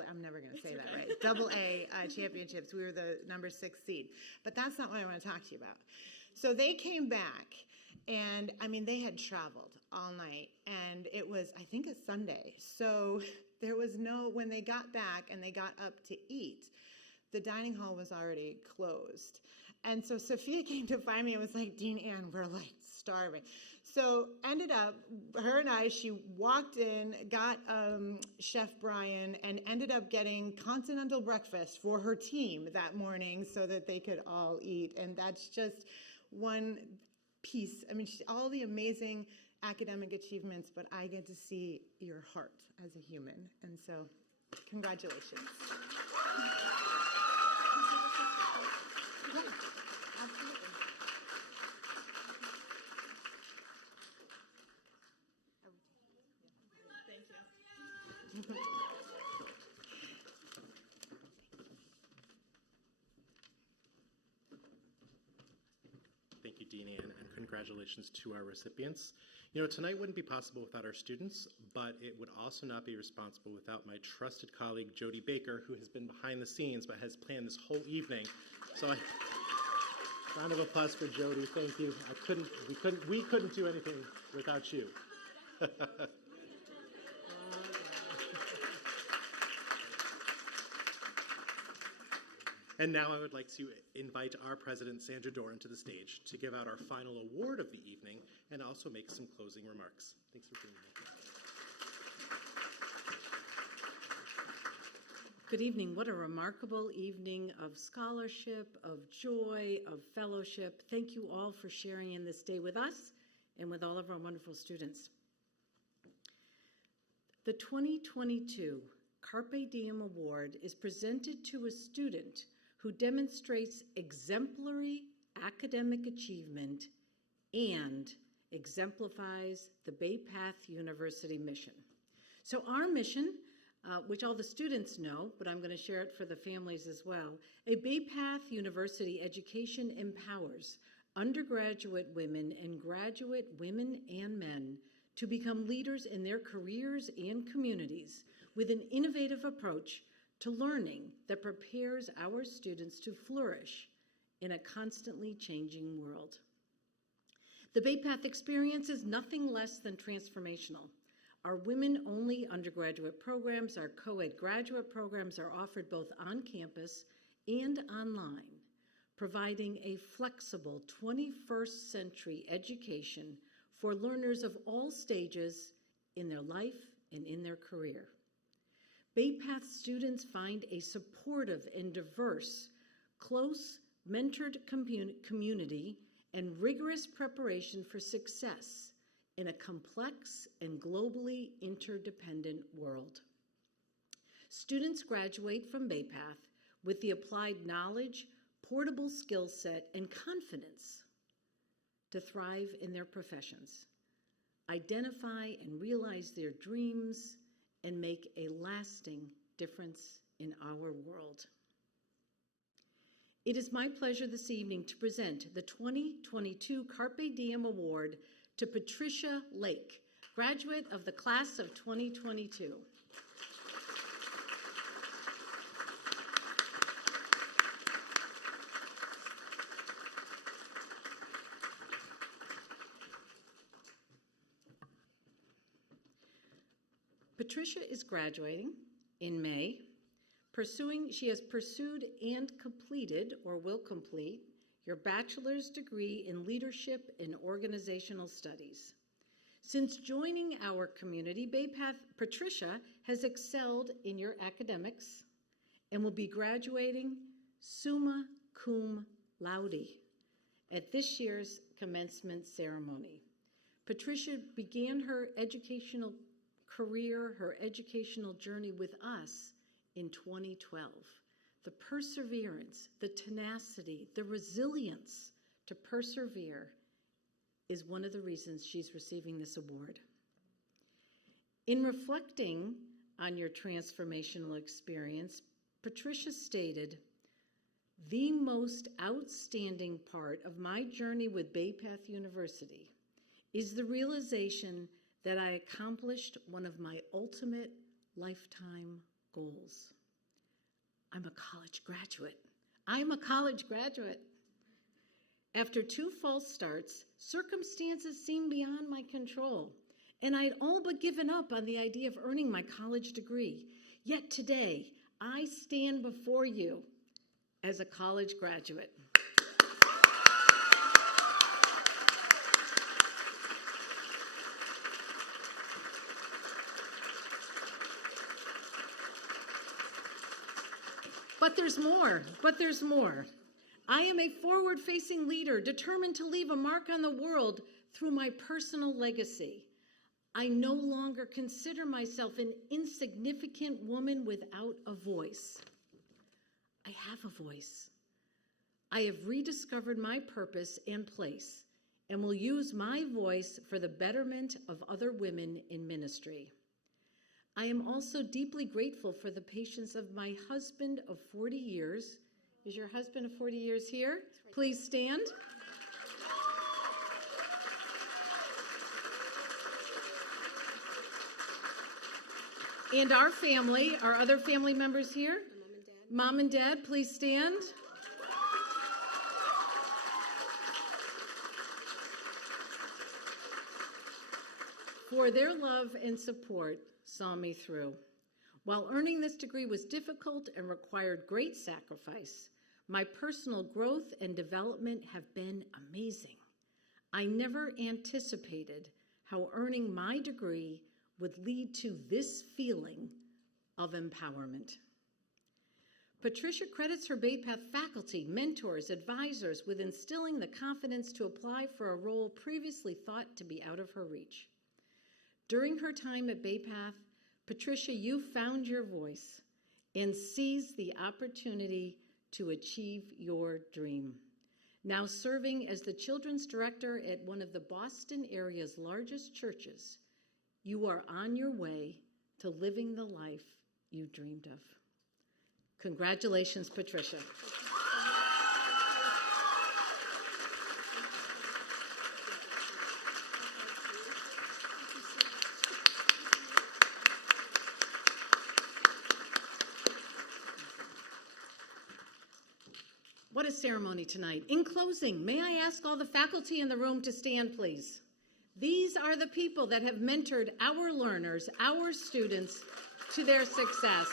I'm never going to say that right, AA championships. We were the number 6 seed. But that's not what I want to talk to you about. So they came back, and, I mean, they had traveled all night, and it was, I think, a Sunday. So there was when they got back and they got up to eat, the dining hall was already closed. And so Sophia came to find me and was like, Dean Ann, we're like starving. So ended up, her and she walked in, got Chef Brian, and ended up getting continental breakfast for her team that morning so that they could all eat. And that's just one piece. I mean, all the amazing academic achievements, but I get to see your heart as a human. And so, congratulations. Yeah, absolutely. Thank you. Thank you, Dean Ann, and congratulations to our recipients. You know, tonight wouldn't be possible without our students, but it would also not be responsible without my trusted colleague, Jody Baker, who has been behind the scenes but has planned this whole evening. So round of applause for Jody. Thank you. We couldn't do anything without you. And now I would like to invite our president, Sandra Doran, to the stage to give out our final award of the evening and also make some closing remarks. Thanks for being here. Good evening. What a remarkable evening of scholarship, of joy, of fellowship. Thank you all for sharing in this day with us and with all of our wonderful students. The 2022 Carpe Diem Award is presented to a student who demonstrates exemplary academic achievement and exemplifies the Bay Path University mission. So our mission, which all the students know, but I'm going to share it for the families as well, a Bay Path University education empowers undergraduate women and graduate women and men to become leaders in their careers and communities with an innovative approach to learning that prepares our students to flourish in a constantly changing world. The Bay Path experience is nothing less than transformational. Our women-only undergraduate programs, our co-ed graduate programs are offered both on campus and online, providing a flexible 21st century education for learners of all stages in their life and in their career. Bay Path students find a supportive and diverse, close, mentored community and rigorous preparation for success in a complex and globally interdependent world. Students graduate from Bay Path with the applied knowledge, portable skill set, and confidence to thrive in their professions, identify and realize their dreams, and make a lasting difference in our world. It is my pleasure this evening to present the 2022 Carpe Diem Award to Patricia Lake, graduate of the class of 2022. Patricia is graduating in May. She has pursued and completed, or will complete, your bachelor's degree in leadership and organizational studies. Since joining our community, Bay Path Patricia has excelled in your academics and will be graduating summa cum laude at this year's commencement ceremony. Patricia began her educational career, her educational journey with us in 2012. The perseverance, the tenacity, the resilience to persevere is one of the reasons she's receiving this award. In reflecting on your transformational experience, Patricia stated, "The most outstanding part of my journey with Bay Path University is the realization that I accomplished one of my ultimate lifetime goals. I'm a college graduate. I'm a college graduate. After 2 false starts, circumstances seemed beyond my control, and I'd all but given up on the idea of earning my college degree. Yet today, I stand before you as a college graduate." But there's more. I am a forward-facing leader determined to leave a mark on the world through my personal legacy. I no longer consider myself an insignificant woman without a voice. I have a voice. I have rediscovered my purpose and place and will use my voice for the betterment of other women in ministry. I am also deeply grateful for the patience of my husband of 40 years. Is your husband of 40 years here? Please stand. And our family, our other family members here? Mom and Dad, please stand. For their love and support saw me through. While earning this degree was difficult and required great sacrifice, my personal growth and development have been amazing. I never anticipated how earning my degree would lead to this feeling of empowerment. Patricia credits her Bay Path faculty, mentors, advisors with instilling the confidence to apply for a role previously thought to be out of her reach. During her time at Bay Path, Patricia, you found your voice and seized the opportunity to achieve your dream. Now serving as the children's director at one of the Boston area's largest churches, you are on your way to living the life you dreamed of. Congratulations, Patricia. What a ceremony tonight. In closing, may I ask all the faculty in the room to stand, please? These are the people that have mentored our learners, our students, to their success.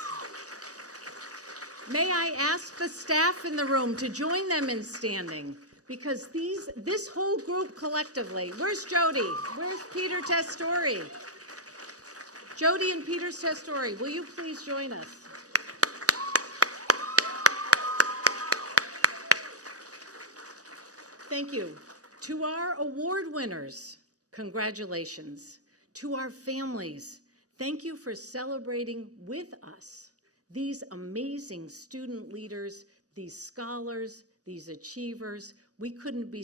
May I ask the staff in the room to join them in standing, because this whole group collectively, where's Jody? Where's Peter Testori? Jody and Peter Testori, will you please join us? Thank you. To our award winners, congratulations. To our families, thank you for celebrating with us these amazing student leaders, these scholars, these achievers. We couldn't be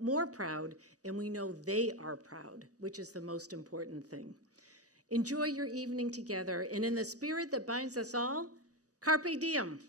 more proud, and we know they are proud, which is the most important thing. Enjoy your evening together, and in the spirit that binds us all, Carpe diem.